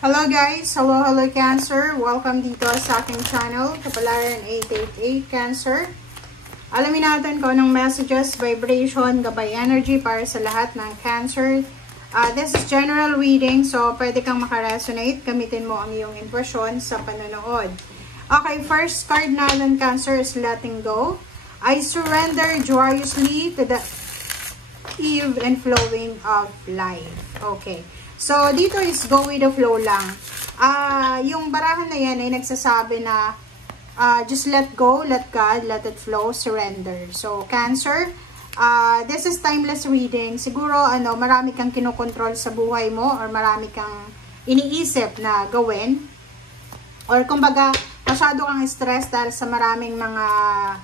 Hello guys! Hello Cancer! Welcome dito sa aking channel, Kapalaran 888 Cancer. Alamin natin kung anong messages, vibration, gabay energy para sa lahat ng Cancer. This is general reading, so pwede kang makaresonate. Gamitin mo ang iyong impression sa panonood. Okay, first card natin Cancer is letting go. I surrender joyously to the eve and flowing of life. Okay. So, dito is go with the flow lang. Yung barahan na yan ay nagsasabi na just let go, let God, let it flow, surrender. So, Cancer, this is timeless reading. Siguro, marami kang kinokontrol sa buhay mo or marami kang iniisip na gawin. Or kumbaga, masyado kang stress dahil sa maraming mga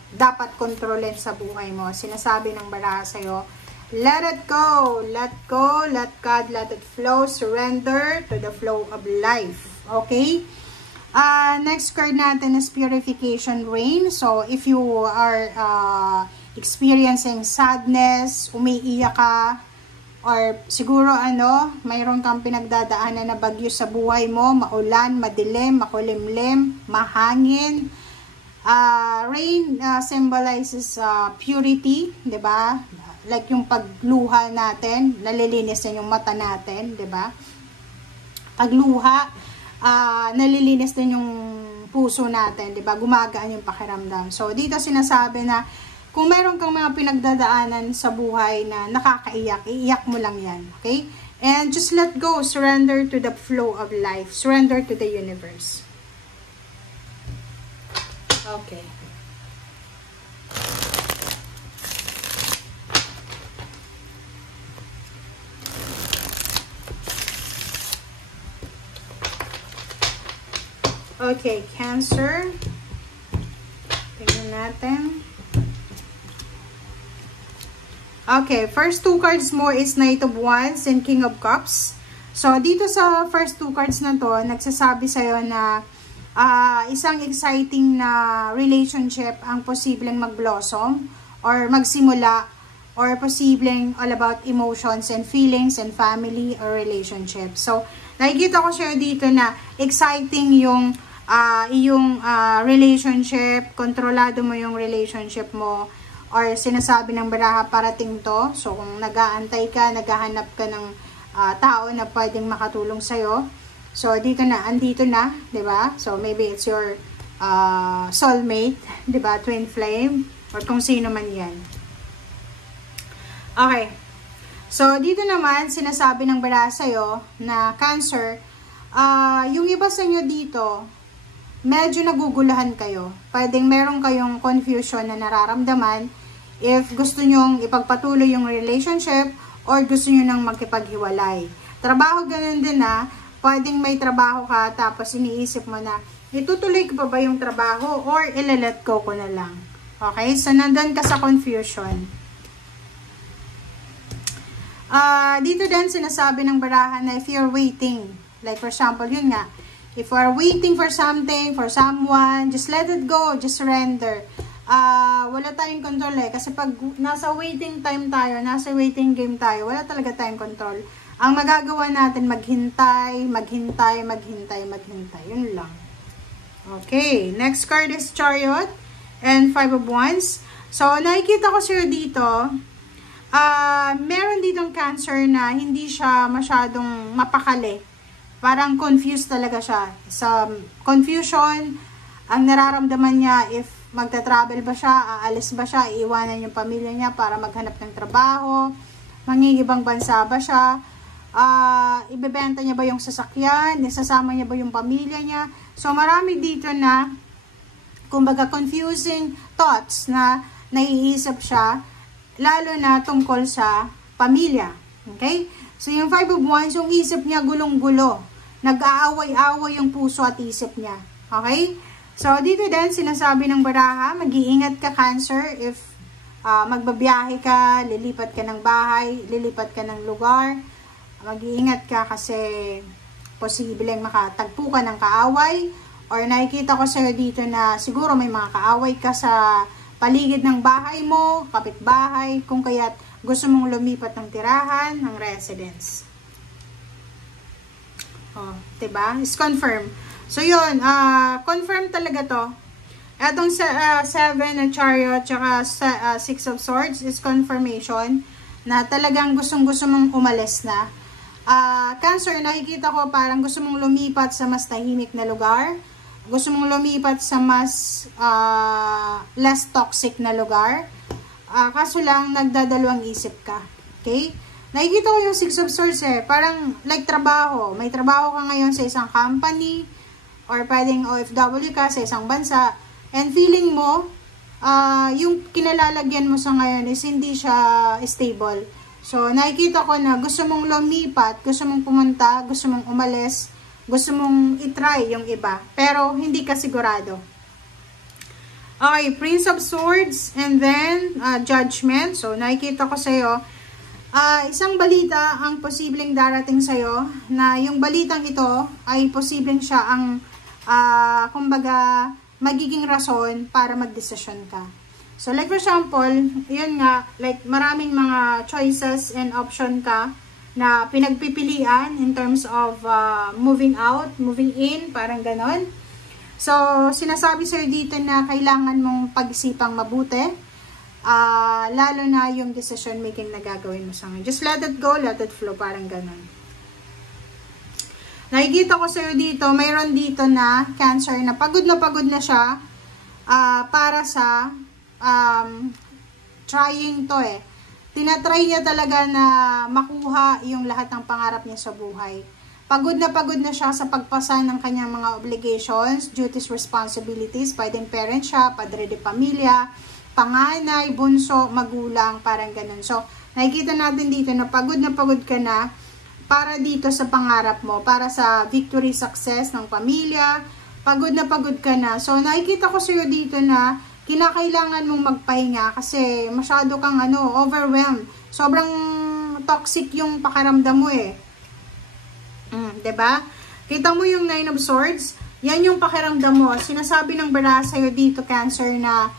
dapat kontrolin sa buhay mo. Sinasabi ng baraha sa'yo, let it go, let God, let it flow, surrender to the flow of life. Okay? Next card natin is purification rain. So, if you are experiencing sadness, umiiyak ka, or siguro mayroon kang pinagdadaanan na bagyo sa buhay mo, maulan, madilim, makulimlim, mahangin. Rain symbolizes purity, 'di ba? Like yung pagluha natin, nalilinis na yung mata natin, 'di ba? Pagluha, nalilinis din yung puso natin, 'di ba? Gumagaan yung pakiramdam. So dito sinasabi na kung meron kang mga pinagdadaanan sa buhay na nakakaiyak, iiyak mo lang 'yan, okay? And just let go, surrender to the flow of life, surrender to the universe. Okay. Okay, Cancer. Tingnan natin. Okay, first two cards mo is Knight of Wands and King of Cups. So, dito sa first two cards na to, nagsasabi sa'yo na isang exciting na relationship ang posibleng mag-blossom or magsimula or posibleng all about emotions and feelings and family or relationship. So, nakikita ko siya dito na exciting yung relationship, kontrolado mo yung relationship mo, or sinasabi ng baraha parating to. So, kung nag-aantay ka, naghahanap ka ng tao na pwedeng makatulong sa'yo. So, andito na, di ba? So, maybe it's your soulmate, di ba? Twin flame, or kung sino man yan. Okay. So, dito naman, sinasabi ng baraha sa'yo na Cancer, yung iba sa inyo dito, medyo nagugulahan kayo. Pwedeng meron kayong confusion na nararamdaman if gusto nyong ipagpatuloy yung relationship or gusto nyo nang magkipaghiwalay. Trabaho ganun din na, pwedeng may trabaho ka tapos iniisip mo na, itutuloy ko pa ba yung trabaho or ilalet go ko na lang. Okay? So, nandun ka sa confusion. Dito din sinasabi ng baraha na if you're waiting, like for example, yun nga, if you are waiting for something, for someone, just let it go, just surrender. Wala tayong control kasi pag nasa waiting time tayo, nasa waiting game tayo, wala talaga tayong control. Ang magagawa natin, maghintay. Yun lang. Okay, next card is Chariot and Five of Wands. So, nakikita ko sa'yo dito, meron ditong Cancer na hindi siya masyadong mapakali. Parang confused talaga siya. Sa confusion, ang nararamdaman niya if magta-travel ba siya, aalis ba siya, iiwanan yung pamilya niya para maghanap ng trabaho, mangingibang bansa ba siya, ibebenta niya ba yung sasakyan, isasama niya ba yung pamilya niya. So, marami dito na, kumbaga, confusing thoughts na naiisip siya, lalo na tungkol sa pamilya. Okay? So, yung Five of Wands, yung isip niya gulong-gulo. Nag-aaway-aaway yung puso at isip niya. Okay? So, dito din, sinasabi ng baraha, mag-iingat ka, Cancer, if magbabiyahe ka, lilipat ka ng bahay, lilipat ka ng lugar, mag-iingat ka kasi posibleng makatagpo ka ng kaaway, or nakikita ko sa'yo dito na siguro may mga kaaway ka sa paligid ng bahay mo, kapitbahay, kung kaya't gusto mong lumipat ng tirahan, ng residence. Oh, 'di ba? Is confirm. So yun, confirm talaga to. Etong 7 na Chariot tsaka 6 of Swords is confirmation na talagang gustong-gusto mong umalis na. Cancer, nakikita ko parang gusto mong lumipat sa mas tahimik na lugar. Gusto mong lumipat sa mas less toxic na lugar. Kaso lang, nagdadalawang isip ka. Okay? Nakikita ko yung 6 of Swords parang like trabaho. May trabaho ka ngayon sa isang company or pwedeng OFW ka sa isang bansa. And feeling mo, yung kinalalagyan mo sa ngayon is hindi siya stable. So, nakikita ko na gusto mong lumipat, gusto mong pumunta, gusto mong umalis, gusto mong itry yung iba. Pero, hindi ka sigurado. Okay, Prince of Swords and then Judgment. So, nakikita ko sa'yo, isang balita ang posibleng darating sa'yo na yung balitang ito ay posibleng siya ang, kumbaga, magiging rason para magdesisyon ka. So, like for example, yun nga, like maraming mga choices and option ka na pinagpipilian in terms of moving out, moving in, parang ganon. So, sinasabi sa'yo dito na kailangan mong pag-isipang mabuti, lalo na yung decision making na gagawin mo sa ngayon. Just let it go, let it flow, parang ganon. Nakikita ko sa'yo dito, mayroon dito na Cancer na pagod na siya para sa trying to Tinatry niya talaga na makuha yung lahat ng pangarap niya sa buhay. Pagod na siya sa pagpasa ng kanyang mga obligations, duties, responsibilities. Pwedeng parent siya, padre de pamilya, panganay, bunso, magulang, parang ganun. So, nakikita natin dito na pagod ka na para dito sa pangarap mo, para sa victory, success ng pamilya, pagod ka na. So, nakikita ko sa'yo dito na kinakailangan mong magpahinga kasi masyado kang overwhelmed. Sobrang toxic yung pakiramdam mo diba? Kita mo yung 9 of Swords? Yan yung pakiramdam mo. Sinasabi ng baraha sa'yo dito, Cancer, na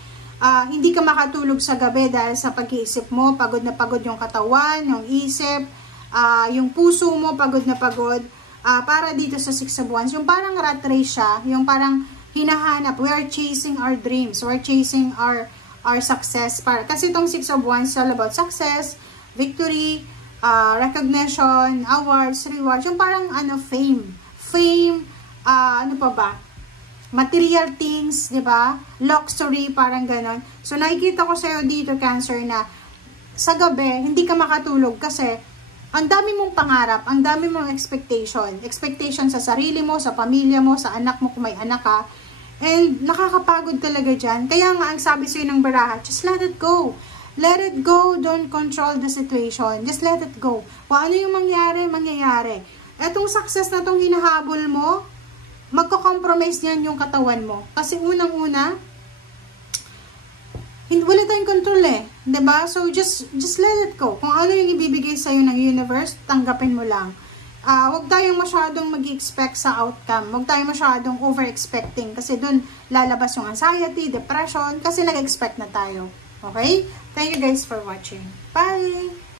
hindi ka makatulog sa gabi dahil sa pag-iisip mo. Pagod yung katawan, yung isip, yung puso mo pagod para dito sa 6 of Wands, yung parang rat race siya, yung parang hinahanap, we are chasing our dreams, we're chasing our success, kasi itong 6 of Wands is all about success, victory, recognition, awards, rewards, yung parang fame, ano pa ba, material things, di ba, luxury, parang ganon. So nakikita ko sa'yo dito, Cancer, na sa gabi hindi ka makatulog kasi ang dami mong pangarap, ang dami mong expectation sa sarili mo, sa pamilya mo, sa anak mo kung may anak ka, and nakakapagod talaga dyan. Kaya nga, ang sabi sa'yo ng baraha, just let it go. Let it go, don't control the situation. Just let it go. Kung ano yung mangyayari. Etong success na tong hinahabol mo, magko-compromise niyan yung katawan mo. Kasi unang-una, wala tayong control diba? So, just let it go. Kung ano yung ibibigay sa'yo ng universe, tanggapin mo lang. Huwag tayong masyadong mag-expect sa outcome. Huwag tayong masyadong over-expecting. Kasi dun lalabas yung anxiety, depression, kasi nag-expect na tayo. Okay? Thank you guys for watching. Bye!